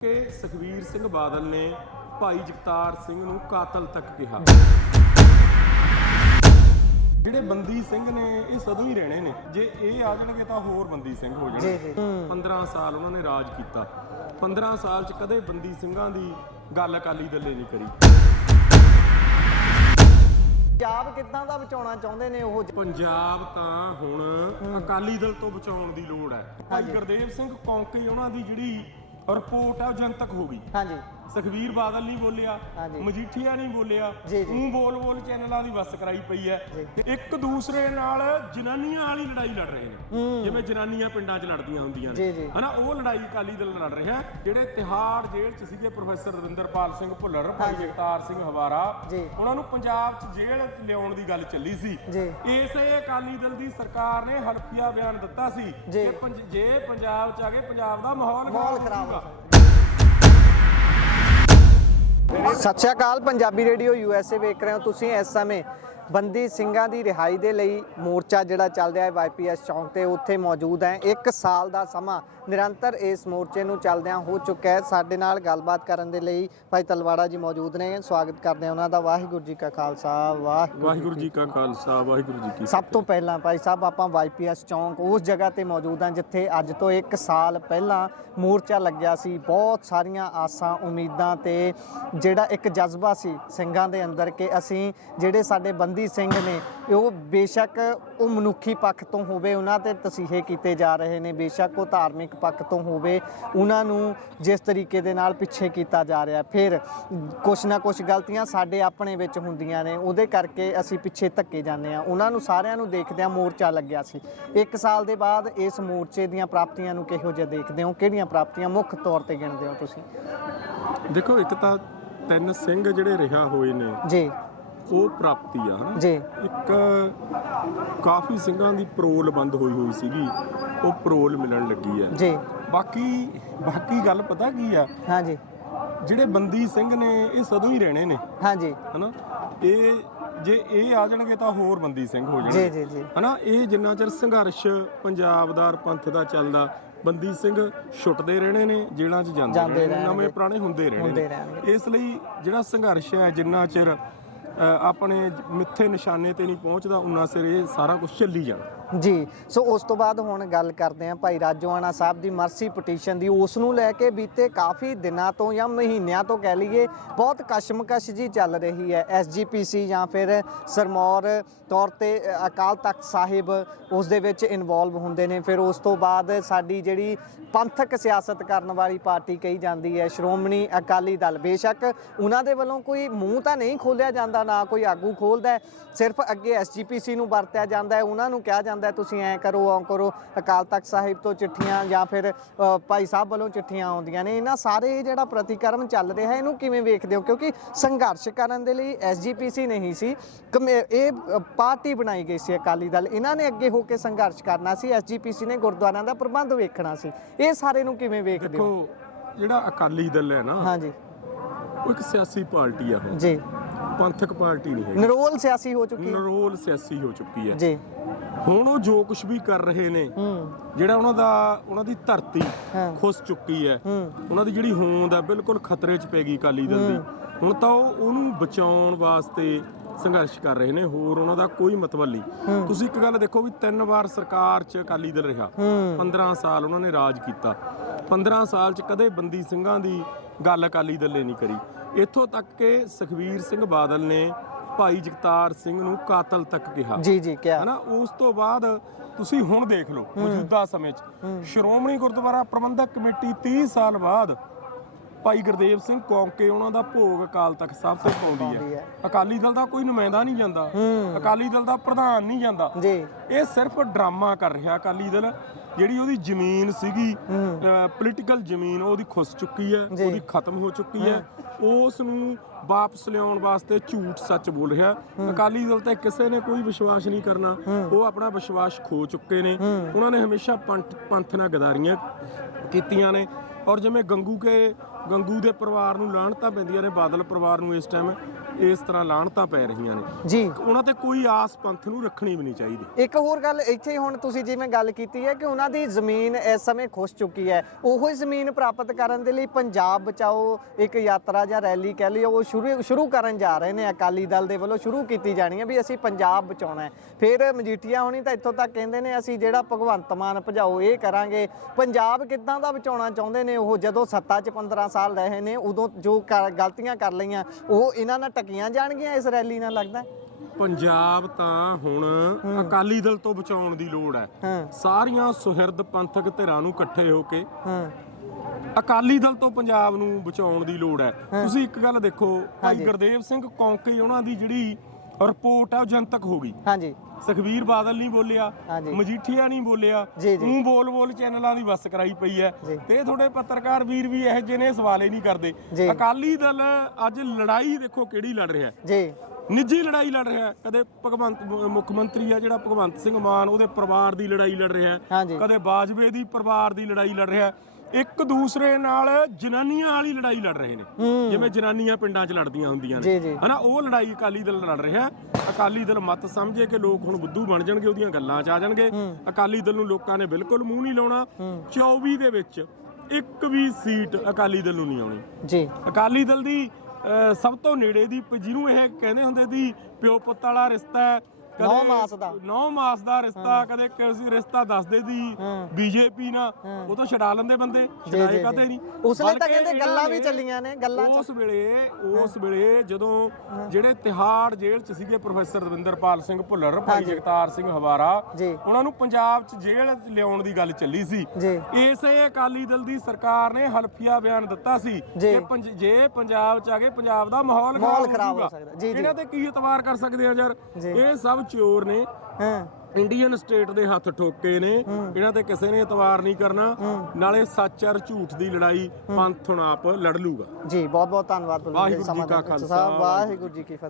ਕਿ ਸੁਖਬੀਰ ਸਿੰਘ ਬਾਦਲ ਨੇ ਭਾਈ ਜਗਤਾਰ ਸਿੰਘ ਨੂੰ ਕਾਤਲ ਤੱਕ ਕਿਹਾ। ਜਿਹੜੇ ਬੰਦੀ ਸਿੰਘ ਨੇ ਇਹ ਸਦੋਂ ਹੀ ਰਹਿਣੇ ਨੇ, ਜੇ ਇਹ ਆ ਜਾਣਗੇ ਤਾਂ ਹੋਰ ਬੰਦੀ ਸਿੰਘ ਹੋ ਜਾਣਗੇ। 15 ਸਾਲ ਉਹਨਾਂ ਨੇ ਰਾਜ ਕੀਤਾ, 15 ਸਾਲ ਚ ਕਦੇ ਬੰਦੀ ਸਿੰਘਾਂ ਦੀ ਗੱਲ ਅਕਾਲੀ ਦਲ ਨੇ ਨਹੀਂ ਕਰੀ। ਪੰਜਾਬ ਕਿੱਦਾਂ ਦਾ ਬਚਾਉਣਾ ਚਾਹੁੰਦੇ ਨੇ ਉਹ? ਪੰਜਾਬ ਤਾਂ ਹੁਣ ਅਕਾਲੀ ਦਲ ਤੋਂ ਬਚਾਉਣ ਦੀ ਲੋੜ ਹੈ। ਭਾਈ ਗੁਰਦੇਵ ਸਿੰਘ ਕੌਂਕੇ ਉਹਨਾਂ ਦੀ ਜਿਹੜੀ ਰਿਪੋਰਟ ਹੈ ਉਹ ਜਨਤਕ ਹੋ ਗਈ। ਹਾਂਜੀ, ਸੁਖਬੀਰ ਬਾਦਲ ਨਹੀਂ ਬੋਲਿਆ, ਮਜੀਠੀਆ ਨਹੀਂ ਬੋਲਿਆ, ਉਹ ਬੋਲ ਚੈਨਲਾਂ ਦੀ ਬੱਸ ਕਰਾਈ ਪਈ ਹੈ। ਇੱਕ ਦੂਸਰੇ ਨਾਲ ਜਨਾਨੀਆਂ ਵਾਲੀ ਲੜਾਈ ਲੜ ਰਹੇ ਨੇ, ਜਿਵੇਂ ਜਨਾਨੀਆਂ ਪਿੰਡਾਂ 'ਚ ਲੜਦੀਆਂ ਹੁੰਦੀਆਂ ਨੇ ਹਨਾ, ਉਹ ਲੜਾਈ ਅਕਾਲੀ ਦਲ ਲੜ ਰਿਹਾ। ਜਿਹੜੇ ਤਿਹਾੜ ਜੇਲ੍ਹ 'ਚ ਸੀਗੇ ਪ੍ਰੋਫੈਸਰ ਰਵਿੰਦਰਪਾਲ ਸਿੰਘ ਭੁੱਲਰ, ਭਾਈ ਜਗਤਾਰ ਸਿੰਘ ਹਵਾਰਾ, ਉਹਨਾਂ ਨੂੰ ਪੰਜਾਬ 'ਚ ਜੇਲ੍ਹ ਲਿਆਉਣ ਦੀ ਗੱਲ ਚੱਲੀ ਸੀ। ਇਸੇ ਅਕਾਲੀ ਦਲ ਦੀ ਸਰਕਾਰ ਨੇ ਹਲਫੀਆ ਬਿਆਨ ਦਿੱਤਾ ਸੀ ਕਿ ਜੇ ਪੰਜਾਬ 'ਚ ਆ ਗਏ ਪੰਜਾਬ ਦਾ ਮਾਹੌਲ ਖਰਾਬ ਹੋਊਗਾ। ਸਤਿ ਸ਼੍ਰੀ ਅਕਾਲ, ਪੰਜਾਬੀ ਰੇਡੀਓ USA ਵੇਖ ਰਹੇ ਹੋ ਤੁਸੀਂ। ਇਸ ਸਮੇਂ ਬੰਦੀ ਸਿੰਘਾਂ ਦੀ ਰਿਹਾਈ ਦੇ ਲਈ ਮੋਰਚਾ ਜਿਹੜਾ ਚੱਲ ਰਿਹਾ ਹੈ YPS ਚੌਂਕ ਤੇ, ਉੱਥੇ ਮੌਜੂਦ ਹੈ। 1 ਸਾਲ ਦਾ ਸਮਾਂ ਨਿਰੰਤਰ ਇਸ ਮੋਰਚੇ ਨੂੰ ਚੱਲਦਿਆਂ ਹੋ ਚੁੱਕਾ ਹੈ। ਸਾਡੇ ਨਾਲ ਗੱਲਬਾਤ ਕਰਨ ਦੇ ਲਈ ਭਾਈ ਤਲਵਾੜਾ ਜੀ ਮੌਜੂਦ ਨੇ। ਸਵਾਗਤ ਕਰਦੇ ਹਾਂ ਉਹਨਾਂ ਦਾ। ਵਾਹਿਗੁਰੂ ਜੀ ਕਾ ਖਾਲਸਾ, ਵਾਹਿਗੁਰੂ ਜੀ ਕਾ ਖਾਲਸਾ, ਵਾਹਿਗੁਰੂ ਜੀ ਕੀ। ਸਭ ਤੋਂ ਪਹਿਲਾਂ ਭਾਈ ਸਾਹਿਬ, ਆਪਾਂ YPS ਚੌਂਕ ਉਸ ਜਗ੍ਹਾ ਤੇ ਮੌਜੂਦ ਹਾਂ ਜਿੱਥੇ ਅੱਜ ਤੋਂ 1 ਸਾਲ ਪਹਿਲਾਂ ਮੋਰਚਾ ਲੱਗਿਆ ਸੀ। ਬਹੁਤ ਸਾਰੀਆਂ ਆਸਾਂ ਉਮੀਦਾਂ ਤੇ ਜਿਹੜਾ ਇੱਕ ਜਜ਼ਬਾ ਸੀ ਸਿੰਘਾਂ ਦੇ ਅੰਦਰ ਕਿ ਅਸੀਂ ਜਿਹੜੇ ਸਾਡੇ ਬੰਦੀ ਸਿੰਘ ਨੇ, ਉਹ ਬੇਸ਼ੱਕ ਉਹ ਮਨੁੱਖੀ ਪੱਖ ਤੋਂ ਹੋਵੇ, ਉਹਨਾਂ ਤੇ ਤਸੀਹੇ ਕੀਤੇ ਜਾ ਰਹੇ ਨੇ, ਬੇਸ਼ੱਕ ਉਹ ਧਾਰਮਿਕ ਪੱਖ ਤੋਂ ਹੋਵੇ, ਉਹਨਾਂ ਨੂੰ ਜਿਸ ਤਰੀਕੇ ਦੇ ਨਾਲ ਪਿੱਛੇ ਕੀਤਾ ਜਾ ਰਿਹਾ, ਫਿਰ ਕੁਛ ਨਾ ਕੁਛ ਗਲਤੀਆਂ ਸਾਡੇ ਆਪਣੇ ਵਿੱਚ ਹੁੰਦੀਆਂ ਨੇ, ਉਹਦੇ ਕਰਕੇ ਅਸੀਂ ਪਿੱਛੇ ਧੱਕੇ ਜਾਂਦੇ ਹਾਂ। ਉਹਨਾਂ ਨੂੰ ਸਾਰਿਆਂ ਨੂੰ ਦੇਖਦਿਆਂ ਮੋਰਚਾ ਲੱਗਿਆ ਸੀ। 1 ਸਾਲ ਦੇ ਬਾਅਦ ਇਸ ਮੋਰਚੇ ਦੀਆਂ ਪ੍ਰਾਪਤੀਆਂ ਨੂੰ ਕਿਹੋ ਜਿਹਾ ਦੇਖਦੇ ਹੋ? ਕਿਹੜੀਆਂ ਪ੍ਰਾਪਤੀਆਂ ਮੁੱਖ ਤੌਰ ਤੇ ਗਿਣਦੇ ਹੋ ਤੁਸੀਂ? ਦੇਖੋ, ਇੱਕ ਤਾਂ 3 ਸਿੰਘ ਜਿਹੜੇ ਰਿਹਾ ਹੋਏ ਨੇ ਜੀ, ਉਹ ਪ੍ਰਾਪਤੀ ਆ ਹਨਾ ਜੀ। ਇੱਕ ਕਾਫੀ ਸਿੰਘਾਂ ਦੀ ਪਰੋਲ ਬੰਦ ਹੋਈ ਸੀਗੀ, ਉਹ ਪਰੋਲ ਮਿਲਣ ਲੱਗੀ ਹੈ ਜੀ। ਬਾਕੀ ਗੱਲ ਪਤਾ ਕੀ ਆ? ਹਾਂਜੀ, ਜਿਹੜੇ ਬੰਦੀ ਸਿੰਘ ਨੇ ਇਹ ਸਦੋਂ ਹੀ ਰਹਿਣੇ ਨੇ। ਹਾਂਜੀ, ਹਨਾ, ਜੇ ਇਹ ਆ ਜਾਣਗੇ ਤਾਂ ਹੋਰ ਬੰਦੀ ਸਿੰਘ ਹੋ ਜਾਣਗੇ। ਜੀ, ਜੀ, ਹਨਾ। ਇਹ ਜਿੰਨਾ ਚਿਰ ਸੰਘਰਸ਼ ਪੰਜਾਬ ਦਾ ਪੰਥ ਦਾ ਚੱਲਦਾ, ਬੰਦੀ ਸਿੰਘ ਛੁੱਟਦੇ ਰਹਿਣੇ ਨੇ, ਜੇਲ੍ਹਾਂ 'ਚ ਜਾਂਦੇ ਰਹਿਣੇ, ਨਵੇਂ ਪੁਰਾਣੇ ਹੁੰਦੇ ਰਹਿਣੇ ਨੇ। ਇਸ ਲਈ ਜਿਹੜਾ ਸੰਘਰਸ਼ ਹੈ, ਜਿੰਨਾ ਚਿਰ ਆਪਣੇ ਮਿੱਥੇ ਨਿਸ਼ਾਨੇ ਤੇ ਨਹੀਂ ਪਹੁੰਚਦਾ, ਉਨਾ ਸਿਰ ਇਹ ਸਾਰਾ ਕੁਝ ਚੱਲੀ ਜਾਣਾ ਜੀ। ਸੋ ਉਸ ਤੋਂ ਬਾਅਦ ਹੁਣ ਗੱਲ ਕਰਦੇ ਹਾਂ ਭਾਈ ਰਾਜੋਆਣਾ ਸਾਹਿਬ ਦੀ ਮਰਸੀ ਪਟੀਸ਼ਨ ਦੀ। ਉਸ ਨੂੰ ਲੈ ਕੇ ਬੀਤੇ ਕਾਫੀ ਦਿਨਾਂ ਤੋਂ ਜਾਂ ਮਹੀਨਿਆਂ ਤੋਂ ਕਹਿ ਲਈਏ ਬਹੁਤ ਕਸ਼ਮਕਸ਼ ਜੀ ਚੱਲ ਰਹੀ ਹੈ। SGPC ਜਾਂ ਫਿਰ ਸਰਮੌਰ ਤੌਰ ਤੇ ਅਕਾਲ ਤਖਤ ਸਾਹਿਬ ਉਸ ਦੇ ਵਿੱਚ ਇਨਵੋਲਵ ਹੁੰਦੇ ਨੇ। ਫਿਰ ਉਸ ਤੋਂ ਬਾਅਦ ਸਾਡੀ ਜਿਹੜੀ ਪੰਥਕ ਸਿਆਸਤ ਕਰਨ ਵਾਲੀ ਪਾਰਟੀ ਕਹੀ ਜਾਂਦੀ ਹੈ ਸ਼੍ਰੋਮਣੀ ਅਕਾਲੀ ਦਲ, ਬੇਸ਼ੱਕ ਉਹਨਾਂ ਦੇ ਵੱਲੋਂ ਕੋਈ ਮੂੰਹ ਤਾਂ ਨਹੀਂ ਖੋਲ੍ਹਿਆ ਜਾਂਦਾ, ਨਾ ਕੋਈ ਆਗੂ ਖੋਲ੍ਹਦਾ, ਸਿਰਫ ਅੱਗੇ SGPC ਨੂੰ ਵਰਤਿਆ ਜਾਂਦਾ ਹੈ। ਉਹਨਾਂ ਨੂੰ ਕਿਹਾ ਜਾਂਦਾ ਤੁਸੀਂ ਐਂ ਕਰੋ, ਓ ਕਰੋ। ਅਕਾਲ ਤਖਤ ਸਾਹਿਬ ਤੋਂ ਚਿੱਠੀਆਂ ਜਾਂ ਫਿਰ ਭਾਈ ਸਾਹਿਬ ਵੱਲੋਂ ਚਿੱਠੀਆਂ ਆਉਂਦੀਆਂ ਨੇ। ਇਹਨਾਂ ਸਾਰੇ ਜਿਹੜਾ ਪ੍ਰਤੀਕਰਮ ਚੱਲ ਰਿਹਾ, ਇਹਨੂੰ ਕਿਵੇਂ ਵੇਖਦੇ ਹੋ? ਕਿਉਂਕਿ ਸੰਘਰਸ਼ ਕਰਨ ਦੇ ਲਈ SGPC ਨਹੀਂ ਸੀ, ਇਹ ਪਾਰਟੀ ਬਣਾਈ ਗਈ ਸੀ ਅਕਾਲੀ ਦਲ। ਇਹਨਾਂ ਨੇ ਅੱਗੇ ਹੋ ਕੇ ਸੰਘਰਸ਼ ਕਰਨਾ ਸੀ, SGPC ਨੇ ਗੁਰਦੁਆਰਿਆਂ ਦਾ ਪ੍ਰਬੰਧ ਵੇਖਣਾ ਸੀ। ਇਹ ਸਾਰੇ ਨੂੰ ਕਿਵੇਂ ਵੇਖਦੇ ਹੋ? ਦੇਖੋ, ਜਿਹੜਾ ਅਕਾਲੀ ਦਲ ਹੈ ਨਾ, ਹਾਂਜੀ, ਉਹ ਇੱਕ ਸਿਆਸੀ ਪਾਰਟੀ ਆ ਜੀ, ਪੰਥਕ ਪਾਰਟੀ ਨਹੀਂ ਹੈ। ਨਰੋਲ ਸਿਆਸੀ ਹੋ ਚੁੱਕੀ ਹੈ ਜੀ। ਹੁਣ ਉਹ ਜੋ ਕੁਝ ਵੀ ਕਰ ਰਹੇ ਨੇ, ਜਿਹੜਾ ਉਹਨਾਂ ਦੀ ਧਰਤੀ ਖੁੱਸ ਚੁੱਕੀ ਹੈ, ਉਹਨਾਂ ਦੀ ਜਿਹੜੀ ਹੋਂਦ ਹੈ ਬਿਲਕੁਲ ਖਤਰੇ 'ਚ ਪੈ ਗਈ ਅਕਾਲੀ ਦਲ ਦੀ। ਹੁਣ ਤਾਂ ਉਹਨੂੰ ਬਚਾਉਣ ਵਾਸਤੇ ਸੰਘਰਸ਼ ਕਰ ਰਹੇ ਨੇ, ਹੋਰ ਉਹਨਾਂ ਦਾ ਕੋਈ ਮਤਲਬ ਨਹੀਂ। ਤੁਸੀਂ ਇੱਕ ਗੱਲ ਦੇਖੋ ਵੀ 3 ਵਾਰ ਸਰਕਾਰ 'ਚ ਅਕਾਲੀ ਦਲ ਰਿਹਾ, 15 ਸਾਲ ਉਹਨਾਂ ਨੇ ਰਾਜ ਕੀਤਾ, 15 ਸਾਲ 'ਚ ਕਦੇ ਬੰਦੀ ਸਿੰਘਾਂ ਦੀ ਗੱਲ ਅਕਾਲੀ ਦਲ ਨੇ ਨਹੀਂ ਕਰੀ। ਇੱਥੋਂ ਤੱਕ ਕਿ ਸੁਖਬੀਰ ਸਿੰਘ ਬਾਦਲ ਨੇ ਭਾਈ ਜਗਤਾਰ ਸਿੰਘ ਨੂੰ ਕਾਤਲ ਤੱਕ ਕਿਹਾ। ਜੀ, ਕਿਹਾ ਹਨਾ। ਉਸ ਤੋਂ ਬਾਅਦ ਤੁਸੀਂ ਹੁਣ ਦੇਖ ਲਓ ਮੌਜੂਦਾ ਸਮੇਂ 'ਚ ਸ਼੍ਰੋਮਣੀ ਗੁਰਦੁਆਰਾ ਪ੍ਰਬੰਧਕ ਕਮੇਟੀ 30 ਸਾਲ ਬਾਅਦ ਭਾਈ ਗੁਰਦੇਵ ਸਿੰਘ ਕੌਂਕੇ ਉਹਨਾਂ ਦਾ ਭੋਗ ਅਕਾਲ ਤਖਤ ਸਾਹਿਬ ਤੇ ਪਾਉਂਦੀ ਹੈ। ਅਕਾਲੀ ਦਲ ਦਾ ਕੋਈ ਨੁਮਾਇੰਦਾ ਨਹੀਂ ਜਾਂਦਾ, ਅਕਾਲੀ ਦਲ ਦਾ ਪ੍ਰਧਾਨ ਨਹੀਂ ਜਾਂਦਾ। ਇਹ ਸਿਰਫ ਡਰਾਮਾ ਕਰ ਰਿਹਾ ਅਕਾਲੀ ਦਲ। ਜਿਹੜੀ ਉਹਦੀ ਜ਼ਮੀਨ ਸੀਗੀ, ਪੋਲੀਟੀਕਲ ਜ਼ਮੀਨ, ਉਹਦੀ ਖੁੱਸ ਚੁੱਕੀ ਹੈ, ਉਹਦੀ ਖਤਮ ਹੋ ਚੁੱਕੀ ਹੈ। ਉਸ ਨੂੰ ਵਾਪਸ ਲਿਆਉਣ ਵਾਸਤੇ ਝੂਠ ਸੱਚ ਬੋਲ ਰਿਹਾ। ਅਕਾਲੀ ਦਲ ਤੇ ਕਿਸੇ ਨੇ ਕੋਈ ਵਿਸ਼ਵਾਸ ਨਹੀਂ ਕਰਨਾ, ਉਹ ਆਪਣਾ ਵਿਸ਼ਵਾਸ ਖੋ ਚੁੱਕੇ ਨੇ। ਉਹਨਾਂ ਨੇ ਹਮੇਸ਼ਾ ਪੰਥ ਨਾਲ ਗਦਾਰੀਆਂ ਕੀਤੀਆਂ ਨੇ। ਔਰ ਜਿਵੇਂ ਗੰਗੂ ਦੇ ਪਰਿਵਾਰ ਨੂੰ ਲਾਹਣਤਾਂ ਪੈਂਦੀਆਂ ਨੇ, ਬਾਦਲ ਪਰਿਵਾਰ ਨੂੰ ਇਸ ਟਾਈਮ, ਇਸ ਤਰ੍ਹਾਂ ਲਾਹਣਤਾਂ ਪੈ ਰਹੀਆਂ ਨੇ ਜੀ। ਉਹਨਾਂ ਤੇ ਕੋਈ ਆਸ ਪੰਥ ਨੂੰ ਰੱਖਣੀ ਵੀ ਨਹੀਂ ਚਾਹੀਦੀ। ਇੱਕ ਹੋਰ ਗੱਲ ਇੱਥੇ ਹੁਣ ਤੁਸੀਂ ਜਿਵੇਂ ਗੱਲ ਕੀਤੀ ਹੈ ਕਿ ਉਹਨਾਂ ਦੀ ਜ਼ਮੀਨ ਇਸ ਸਮੇਂ ਖੁੱਸ ਚੁੱਕੀ ਹੈ, ਉਹੋ ਹੀ ਜ਼ਮੀਨ ਪ੍ਰਾਪਤ ਕਰਨ ਦੇ ਲਈ ਪੰਜਾਬ ਬਚਾਓ ਇੱਕ ਯਾਤਰਾ ਜਾਂ ਰੈਲੀ ਕਹਿ ਲਈ ਉਹ ਸ਼ੁਰੂ ਕਰਨ ਜਾ ਰਹੇ ਨੇ, ਅਕਾਲੀ ਦਲ ਦੇ ਵੱਲੋਂ ਸ਼ੁਰੂ ਕੀਤੀ ਜਾਣੀ ਹੈ ਵੀ ਅਸੀਂ ਪੰਜਾਬ ਬਚਾਉਣਾ ਹੈ। ਫਿਰ ਮਜੀਠੀਆ ਹੋਣੀ ਤਾਂ ਇੱਥੋਂ ਤੱਕ ਕਹਿੰਦੇ ਨੇ ਅਸੀਂ ਜਿਹੜਾ ਭਗਵੰਤ ਮਾਨ ਭਜਾਓ ਇਹ ਕਰਾਂਗੇ। ਪੰਜਾਬ ਕਿੱਦਾਂ ਦਾ ਬਚਾਉਣਾ ਚਾਹੁੰਦੇ ਨੇ ਉਹ, ਜਦੋਂ ਸੱਤਾ 'ਚ 15 ਸਾਲ ਰਹੇ ਨੇ ਉਦੋਂ ਜੋ ਗਲਤੀਆਂ ਕਰ ਲਈਆਂ ਉਹ ਇਹਨਾਂ ਨਾਲ ਟਕੀਆਂ ਜਾਣਗੀਆਂ ਇਸ ਰੈਲੀ ਨਾਲ ਲੱਗਦਾ? ਪੰਜਾਬ ਤਾਂ ਹੁਣ ਅਕਾਲੀ ਦਲ ਤੋਂ ਬਚਾਉਣ ਦੀ ਲੋੜ ਹੈ। ਸਾਰੀਆਂ ਸੁਹਿਰਦ ਪੰਥਕ ਧਿਰਾਂ ਨੂੰ ਇਕੱਠੇ ਹੋ ਕੇ ਅਕਾਲੀ ਦਲ ਤੋਂ ਪੰਜਾਬ ਨੂੰ ਬਚਾਉਣ ਦੀ ਲੋੜ ਹੈ। ਤੁਸੀਂ ਇੱਕ ਗੱਲ ਦੇਖੋ, ਭਾਈ ਗੁਰਦੇਵ ਸਿੰਘ ਕੌਂਕੇ ਉਹਨਾਂ ਦੀ ਜਿਹੜੀ ਰਿਪੋਰਟ ਆ ਉਹ ਜਨਤਕ ਹੋ ਗਈ। ਹਾਂਜੀ। ਸੁਖਬੀਰ ਬਾਦਲ ਨਹੀਂ ਬੋਲਿਆ, ਮਜੀਠੀਆ ਨਹੀਂ ਬੋਲਿਆ, ਤੂੰ ਬੋਲ ਚੈਨਲਾਂ ਦੀ ਬੱਸ ਕਰਾਈ ਪਈ ਹੈ। ਤੇ ਤੁਹਾਡੇ ਪੱਤਰਕਾਰ ਵੀਰ ਵੀ ਇਹੋ ਜਿਹੇ ਨੇ, ਸਵਾਲ ਹੀ ਨਹੀਂ ਕਰਦੇ। ਅਕਾਲੀ ਦਲ ਅੱਜ ਲੜਾਈ ਦੇਖੋ ਕਿਹੜੀ ਲੜ ਰਿਹਾ ਜੀ, ਨਿੱਜੀ ਲੜਾਈ ਲੜ ਰਿਹਾ। ਕਦੇ ਮੁੱਖ ਮੰਤਰੀ ਆ ਜਿਹੜਾ ਭਗਵੰਤ ਸਿੰਘ ਮਾਨ, ਉਹਦੇ ਪਰਿਵਾਰ ਦੀ ਲੜਾਈ ਲੜ ਰਿਹਾ, ਕਦੇ ਬਾਜਵੇ ਦੀ ਪਰਿਵਾਰ ਦੀ ਲੜਾਈ ਲੜ ਰਿਹਾ। ਇੱਕ ਦੂਸਰੇ ਨਾਲ ਜਨਾਨੀਆਂ ਵਾਲੀ ਲੜਾਈ ਲੜ ਰਹੇ ਨੇ, ਜਿਵੇਂ ਜਨਾਨੀਆਂ ਪਿੰਡਾਂ 'ਚ ਲੜਦੀਆਂ ਹੁੰਦੀਆਂ ਨੇ ਹਨਾ, ਉਹ ਲੜਾਈ ਅਕਾਲੀ ਦਲ ਲੜ ਰਿਹਾ। ਅਕਾਲੀ ਦਲ ਮਤ ਸਮਝੇ ਕਿ ਲੋਕ ਹੁਣ ਬੁੱਧੂ ਬਣ ਜਾਣਗੇ, ਉਹਦੀਆਂ ਗੱਲਾਂ 'ਚ ਆ ਜਾਣਗੇ। ਅਕਾਲੀ ਦਲ ਨੂੰ ਲੋਕਾਂ ਨੇ ਬਿਲਕੁਲ ਮੂੰਹ ਨਹੀਂ ਲਾਉਣਾ। 24 ਦੇ ਵਿੱਚ ਇੱਕ ਵੀ ਸੀਟ ਅਕਾਲੀ ਦਲ ਨੂੰ ਨਹੀਂ ਆਉਣੀ ਜੀ। ਅਕਾਲੀ ਦਲ ਦੀ ਸਭ ਤੋਂ ਨੇੜੇ ਦੀ, ਜਿਹਨੂੰ ਇਹ ਕਹਿੰਦੇ ਹੁੰਦੇ ਸੀ ਪਿਓ ਪੁੱਤ ਵਾਲਾ ਰਿਸ਼ਤਾ ਹੈ, 9 ਮਾਸ ਦਾ ਰਿਸ਼ਤਾ, ਕਦੇ ਕਿਸੇ ਰਿਸ਼ਤਾ ਦੱਸਦੇ ਦੀ ਬੀਜੇਪੀ ਨਾਲ, ਉਹ ਤਾਂ ਛਡਾ ਲੈਂਦੇ ਬੰਦੇ, ਛਡਾਏ ਕਦੇ ਨਹੀਂ। ਉਸਲੇ ਤਾਂ ਕਹਿੰਦੇ ਗੱਲਾਂ ਵੀ ਚੱਲੀਆਂ ਨੇ, ਗੱਲਾਂ ਉਸ ਵੇਲੇ ਜਦੋਂ ਜਿਹੜੇ ਤਿਹਾੜ ਜੇਲ੍ਹ 'ਚ ਸੀਗੇ ਪ੍ਰੋਫੈਸਰ ਦਵਿੰਦਰਪਾਲ ਸਿੰਘ ਭੁੱਲਰ, ਭਾਈ ਜਗਤਾਰ ਸਿੰਘ ਹਵਾਰਾ, ਉਹਨਾਂ ਨੂੰ ਪੰਜਾਬ 'ਚ ਜੇਲ੍ਹ ਲਿਆਉਣ ਦੀ ਗੱਲ ਚੱਲੀ ਸੀ। ਇਸੇ ਅਕਾਲੀ ਦਲ ਦੀ ਸਰਕਾਰ ਨੇ ਹਲਫੀਆ ਬਿਆਨ ਦਿੱਤਾ ਸੀ ਕਿ ਜੇ ਪੰਜਾਬ 'ਚ ਆ ਗਏ ਪੰਜਾਬ ਦਾ ਮਾਹੌਲ ਖਰਾਬ ਹੋ ਸਕਦਾ। ਇਹਨਾਂ ਤੇ ਕੀ ਇਤਬਾਰ ਕਰ ਸਕਦੇ ਆ ਯਾਰ? ਇਹ ਸਭ ਚੋਰ ਨੇ, ਇੰਡੀਅਨ ਸਟੇਟ ਦੇ ਹੱਥ ਠੋਕੇ ਨੇ, ਇਹਨਾਂ ਤੇ ਕਿਸੇ ਨੇ ਇਤਬਾਰ ਨਹੀਂ ਕਰਨਾ। ਨਾਲੇ ਸੱਚ ਔਰ ਝੂਠ ਦੀ ਲੜਾਈ ਪੰਥ ਹੁਣ ਆਪ ਲੜ ਲੂਗਾ ਜੀ। ਬਹੁਤ ਬਹੁਤ ਧੰਨਵਾਦ। ਵਾਹਿਗੁਰੂ ਜੀ ਕਾ ਖਾਲਸਾ, ਵਾਹਿਗੁਰੂ ਜੀ ਕੀ ਫਤਿਹ।